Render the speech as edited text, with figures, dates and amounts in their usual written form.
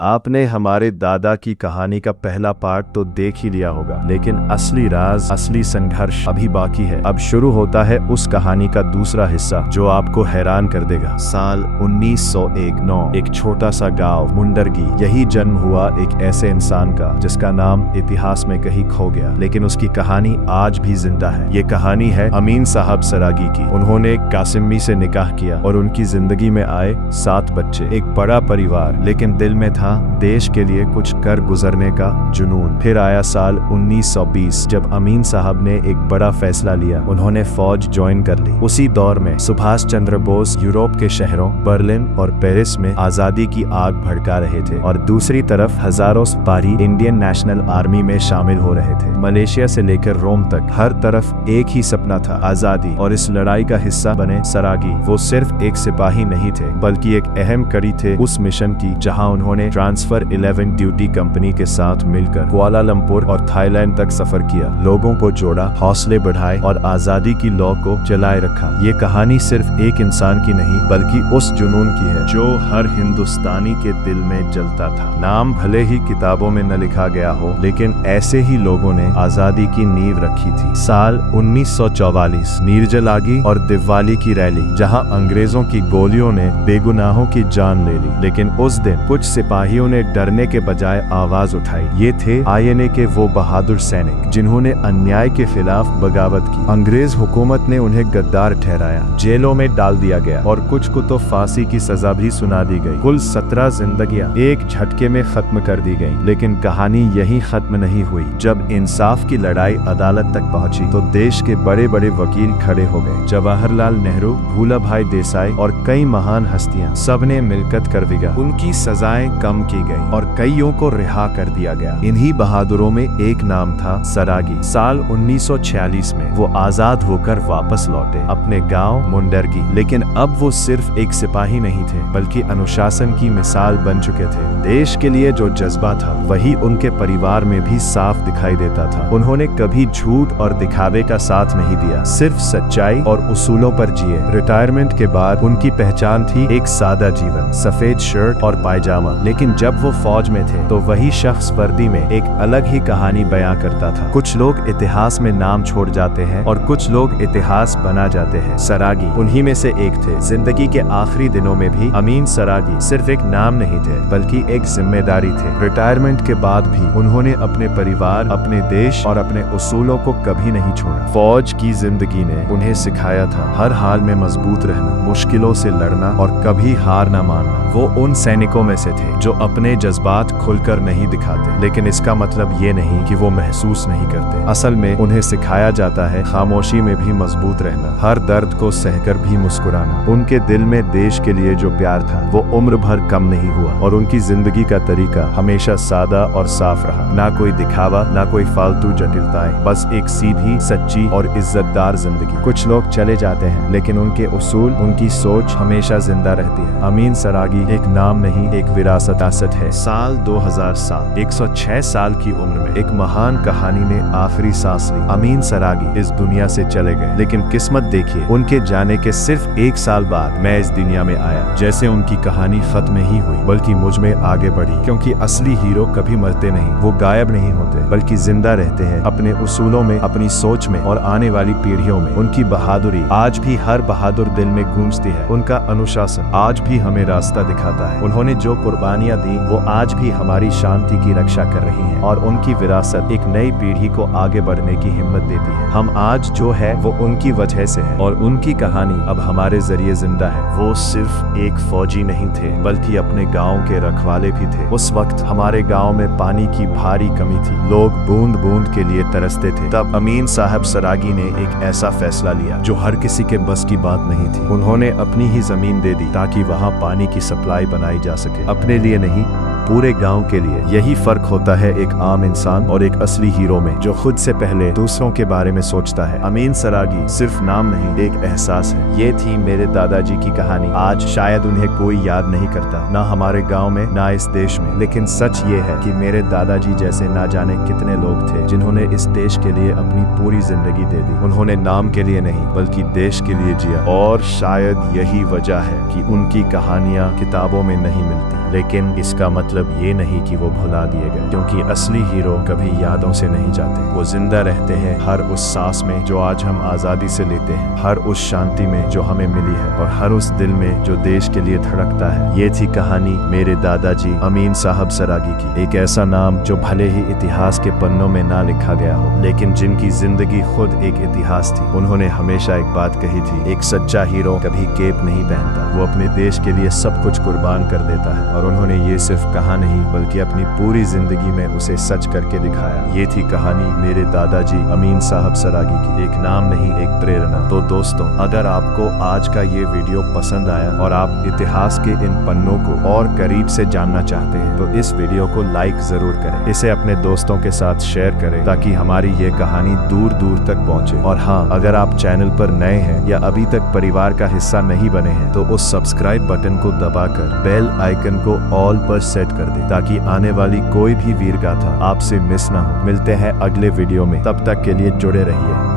आपने हमारे दादा की कहानी का पहला पार्ट तो देख ही लिया होगा, लेकिन असली राज, असली संघर्ष अभी बाकी है। अब शुरू होता है उस कहानी का दूसरा हिस्सा जो आपको हैरान कर देगा। साल 1901 एक छोटा सा गांव मुंडरगी, यही जन्म हुआ एक ऐसे इंसान का जिसका नाम इतिहास में कहीं खो गया, लेकिन उसकी कहानी आज भी जिंदा है। ये कहानी है अमीन साहब सरागी की। उन्होंने कासिमी से निकाह किया और उनकी जिंदगी में आए 7 बच्चे, एक बड़ा परिवार, लेकिन दिल में था देश के लिए कुछ कर गुजरने का जुनून। फिर आया साल 1920 जब अमीन साहब ने एक बड़ा फैसला लिया। उन्होंने फौज ज्वाइन कर ली। उसी दौर में सुभाष चंद्र बोस यूरोप के शहरों बर्लिन और पेरिस में आजादी की आग भड़का रहे थे और दूसरी तरफ हजारों सिपाही इंडियन नेशनल आर्मी में शामिल हो रहे थे। मलेशिया से लेकर रोम तक हर तरफ एक ही सपना था, आजादी। और इस लड़ाई का हिस्सा बने सरागी। वो सिर्फ एक सिपाही नहीं थे, बल्कि एक अहम कड़ी थे उस मिशन की, जहां उन्होंने ट्रांसफर 11 ड्यूटी कंपनी के साथ मिलकर कुआलालंपुर और थाईलैंड तक सफर किया, लोगों को जोड़ा, हौसले बढ़ाए और आजादी की लौ को जलाए रखा। ये कहानी सिर्फ एक इंसान की नहीं, बल्कि उस जुनून की है जो हर हिंदुस्तानी के दिल में जलता था। नाम भले ही किताबों में न लिखा गया हो, लेकिन ऐसे ही लोगों ने आजादी की नींव रखी थी। साल 1944 नीरजलागी और दिवाली की रैली, जहां अंग्रेजों की गोलियों ने बेगुनाहों की जान ले ली, लेकिन उस दिन कुछ सिपाहियों ने डरने के बजाय आवाज उठाई। ये थे आईएनए के वो बहादुर सैनिक जिन्होंने अन्याय के खिलाफ बगावत की। अंग्रेज हुकूमत ने उन्हें गद्दार ठहराया, जेलों में डाल दिया गया और कुछ को तो फांसी की सजा भी सुना दी गई। कुल 17 जिंदगियां एक झटके में खत्म कर दी गईं। लेकिन कहानी यहीं खत्म नहीं हुई। जब इंसाफ की लड़ाई अदालत तक पहुंची तो देश के बड़े बड़े वकील खड़े हो गए। जवाहरलाल नेहरू, भूला भाई देसाई और कई महान हस्तियां, सबने मिलकर कर दिया। उनकी सजाएं कम की गई और कईयों को रिहा कर दिया गया। इन्हीं बहादुरों में एक नाम था सरागी। साल 1946 में वो आजाद होकर वापस लौटे अपने गांव मुंडरगी, लेकिन अब वो सिर्फ एक सिपाही नहीं थे, बल्कि अनुशासन की मिसाल बन चुके थे। देश के लिए जो जज्बा था वही उनके परिवार में भी साफ दिखाई देता था। उन्होंने कभी झूठ और दिखावे का साथ नहीं दिया, सिर्फ सच्चाई और उसूलों पर जिए। रिटायरमेंट के बाद उनकी पहचान थी एक सादा जीवन, सफेद शर्ट और पायजामा, लेकिन जब वो फौज में थे तो वही शख्स वर्दी में एक अलग ही कहानी बयां करता था। कुछ लोग इतिहास में नाम छोड़ जाते हैं और कुछ लोग इतिहास बना जाते हैं। सरागी उन्हीं में से एक थे। जिंदगी के आखिरी दिनों में भी अमीन सरागी सिर्फ एक नाम नहीं थे, बल्कि एक जिम्मेदारी थे। रिटायरमेंट के बाद भी उन्होंने अपने परिवार, अपने देश और अपने उसूलों को कभी नहीं छोड़ा। फौज की जिंदगी ने उन्हें सिखाया था हर हाल में मजबूत रहना, मुश्किलों से लड़ना और कभी हार न मानना। वो उन सैनिकों में से थे जो अपने जज्बात खुलकर नहीं दिखाते, लेकिन इसका मतलब ये नहीं कि वो महसूस नहीं करते। असल में उन्हें सिखाया जाता है खामोशी में भी मजबूत रहना, हर दर्द को सहकर भी मुस्कुराना। उनके दिल में देश के लिए जो प्यार था वो उम्र भर कम नहीं हुआ और उनकी जिंदगी का तरीका हमेशा सादा और साफ रहा। ना कोई दिखावा, ना कोई फालतू जटिलताएं, बस एक सीधी, सच्ची और इज्जतदार जिंदगी। कुछ लोग चले जाते हैं, लेकिन उनके उसूल, उनकी सोच हमेशा जिंदा रहती है। अमीन सरागी एक नाम नहीं, एक विरासत है। साल 2007 106 साल की उम्र में एक महान कहानी ने आखिरी सांस ली। अमीन सरागी इस दुनिया से चले गए, लेकिन किस्मत देखिए, उनके जाने के सिर्फ 1 साल बाद मैं इस दुनिया में आया। जैसे उनकी कहानी खत्म नहीं हुई, बल्कि मुझ में आगे बढ़ी, क्योंकि असली हीरो कभी मरते नहीं, वो गायब नहीं होते, बल्कि जिंदा रहते हैं अपने उसूलों में, अपनी सोच में और आने वाली पीढ़ियों में। उनकी बहादुरी आज भी हर बहादुर दिल में गूंजती है। उनका अनुशासन आज भी हमें रास्ता दिखाता है। उन्होंने जो कुर्बानियां दी वो आज भी हमारी शांति की रक्षा कर रही हैं और उनकी विरासत एक नई पीढ़ी को आगे बढ़ने की हिम्मत देती है। हम आज जो है वो उनकी वजह से है और उनकी कहानी अब हमारे जरिए जिंदा है। वो सिर्फ एक फौजी नहीं थे, बल्कि अपने गांव के रखवाले भी थे। उस वक्त हमारे गांव में पानी की भारी कमी थी, लोग बूंद बूंद के लिए तरसते थे। तब अमीन साहब सरागी ने एक ऐसा फैसला लिया जो हर किसी के बस की बात नहीं थी। उन्होंने अपनी ही जमीन दे दी ताकि वहाँ पानी की सप्लाई बनाई जा सके, अपने लिए नहीं, पूरे गांव के लिए। यही फर्क होता है एक आम इंसान और एक असली हीरो में, जो खुद से पहले दूसरों के बारे में सोचता है। अमीन सरागी सिर्फ नाम नहीं, एक एहसास है। ये थी मेरे दादाजी की कहानी। आज शायद उन्हें कोई याद नहीं करता, ना हमारे गांव में, ना इस देश में, लेकिन सच ये है कि मेरे दादाजी जैसे ना जाने कितने लोग थे जिन्होंने इस देश के लिए अपनी पूरी जिंदगी दे दी। उन्होंने नाम के लिए नहीं, बल्कि देश के लिए जिया। और शायद यही वजह है कि उनकी कहानियां किताबों में नहीं मिलती, लेकिन इसका मतलब मतलब ये नहीं कि वो भुला दिए गए, क्योंकि असली हीरो कभी यादों से नहीं जाते। वो जिंदा रहते हैं हर उस सांस में जो आज हम आजादी से लेते हैं, हर उस शांति में जो हमें मिली है, और हर उस दिल में जो देश के लिए धड़कता है। ये थी कहानी मेरे दादाजी अमीन साहब सरागी की। एक ऐसा नाम जो भले ही इतिहास के पन्नों में ना लिखा गया हो, लेकिन जिनकी जिंदगी खुद एक इतिहास थी। उन्होंने हमेशा एक बात कही थी, एक सच्चा हीरो कभी केप नहीं पहनता, वो अपने देश के लिए सब कुछ कुर्बान कर देता है। और उन्होंने ये सिर्फ कहा नहीं, बल्कि अपनी पूरी जिंदगी में उसे सच करके दिखाया। ये थी कहानी मेरे दादाजी अमीन साहब सरागी की। एक नाम नहीं, एक प्रेरणा। तो दोस्तों, अगर आपको आज का ये वीडियो पसंद आया और आप इतिहास के इन पन्नों को और करीब से जानना चाहते हैं, तो इस वीडियो को लाइक जरूर करें, इसे अपने दोस्तों के साथ शेयर करें, ताकि हमारी ये कहानी दूर दूर तक पहुंचे। और हाँ, अगर आप चैनल पर नए हैं या अभी तक परिवार का हिस्सा नहीं बने हैं, तो उस सब्सक्राइब बटन को दबाकर बेल आइकन को ऑल पर सेट कर दें, ताकि आने वाली कोई भी वीर गाथा आपसे मिस ना हो। मिलते हैं अगले वीडियो में, तब तक के लिए जुड़े रहिए।